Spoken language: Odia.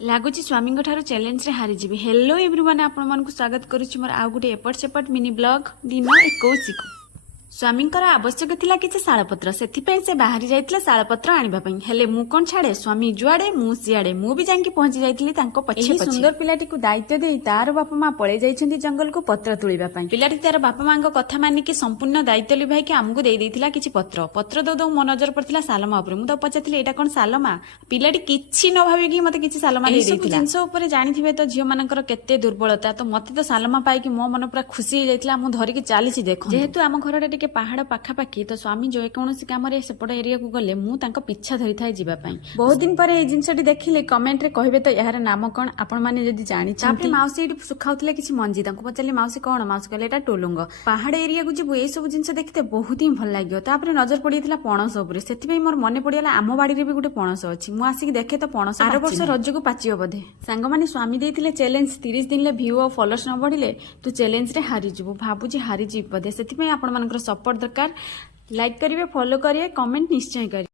ଲାଗୁଛି ସ୍ୱାମୀଙ୍କ ଠାରୁ ଚ୍ୟାଲେଞ୍ଜରେ ହାରିଯିବି। ହେଲୋ ଏଭ୍ରିୱାନ୍, ଆପଣମାନଙ୍କୁ ସ୍ୱାଗତ କରୁଛି ମୋର ଆଉ ଗୋଟେ ଏପଟ ସେପଟ ମିନି ବ୍ଲଗ ଦିନ 21କୁ। ସ୍ୱାମୀଙ୍କର ଆବଶ୍ୟକ ଥିଲା କିଛି ଶାଳପତ୍ର, ସେଥିପାଇଁ ସେ ବାହାରି ଯାଇଥିଲେ ଶାଳପତ୍ର ଆଣିବା ପାଇଁ। ହେଲେ ମୁଁ କଣ ଛାଡେ, ସ୍ୱାମୀ ଯୁଆଡେ ମୁଁ ସିଆଡେ। ମୁଁ ବି ଯାଇକି ପହଞ୍ଚି ଯାଇଥିଲି ତାଙ୍କ ପଛେ ପଛେ। ସୁନ୍ଦର ପିଲାଟିକୁ ଦାୟିତ୍ୱ ଦେଇ ତାର ବାପା ମା ପଳେଇ ଯାଇଛନ୍ତି ଜଙ୍ଗଲକୁ ପତ୍ର ତୋଳିବା ପାଇଁ। ପିଲାଟି ତାର ବାପା ମାଙ୍କ କଥା ମାନିକି ସମ୍ପୂର୍ଣ୍ଣ ଦାୟିତ୍ୱ ଲିଭାଇକି ଆମକୁ ଦେଇଥିଲା କିଛି ପତ୍ର ଦଉ ଦଉ ମୋ ନଜର ପଡିଥିଲା ସାଲମା ଉପରେ। ମୁଁ ତ ପଚାରିଥିଲି ଏଇଟା କଣ ସାଲମା? ପିଲାଟି କିଛି ନ ଭାବିକି ମତେ କିଛି ସାଲମା ଦେଇଥିଲା। ଜିନିଷ ଉପରେ ଜାଣିଥିବେ ତ ଝିଅ ମାନଙ୍କର କେତେ ଦୁର୍ବଳତା। ତ ମତେ ତ ସାଲମା ପାଇକି ମୋ ମନ ପୁରା ଖୁସି ହେଇଯାଇଥିଲା। ମୁଁ ଧରିକି ଚାଲିଛି ଦେଖ। ଯେହେତୁ ଆମ ଘରଟା ଟିକେ ପାହାଡ ପାଖାପାଖି, ତ ସ୍ୱାମୀ ଯେକୌଣସି କାମରେ ସେପଟ ଏରିଆକୁ ଗଲେ ମୁଁ ତାଙ୍କ ପିଛା ଧରିଥାଏ ଯିବା ପାଇଁ। ବହୁତ ଦିନ ପରେ ଏଇ ଜିନିଷଟି ଦେଖିଲେ କମେଣ୍ଟରେ କହିବେ ତ ଏହାର ନାମ କଣ ଆପଣ ମାନେ ଯଦି ଜାଣିଛନ୍ତି। ତାପରେ ମାଉସୀ ଏଠି ଶୁଖାଉଥିଲେ କିଛି ମଞ୍ଜି, ତାଙ୍କୁ ପଚାରିଲି ମାଉସୀ କଣ? ମାଉସୀ କହିଲେ ଏଟା ଟୋଲୁଙ୍ଗ। ପାହାଡ ଏରିଆକୁ ଯିବୁ ଏଇ ସବୁ ଜିନିଷ ଦେଖିତେ ବହୁତ ହିଁ ଭଲ ଲାଗିବ। ତାପରେ ନଜର ପଡିଯାଇଥିଲା ପଣସ ଉପରେ, ସେଥିପାଇଁ ମୋର ମନେ ପଡିଗଲା ଆମ ବାଡିରେ ବି ଗୋଟେ ପଣସ ଅଛି। ମୁଁ ଆସିକି ଦେଖେ ତ ପଣସ ଆର ବର୍ଷ ରଜକୁ ପାଚିବ ବୋଧେ। ସାଙ୍ଗମାନେ ସ୍ୱାମୀ ଦେଇଥିଲେ ଚ୍ୟାଲେଞ୍ଜ, 30 ଦିନରେ ଭିଉ ଆଉ ଫଲୋଅର୍ସ ନ ବଢିଲେ ତୁ ଚ୍ୟାଲେଞ୍ଜରେ ହାରିଯିବୁ। ଭାବୁଛି ହାରିଯିବି ବୋଧେ। ସେଥିପାଇଁ ଆପଣମାନଙ୍କର ସପୋର୍ଟ ଦରକାର। ଲାଇକ୍ କରିବେ, ଫଲୋ କରିବେ, କମେଣ୍ଟ ନିଶ୍ଚୟ କରିବେ।